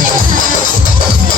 Música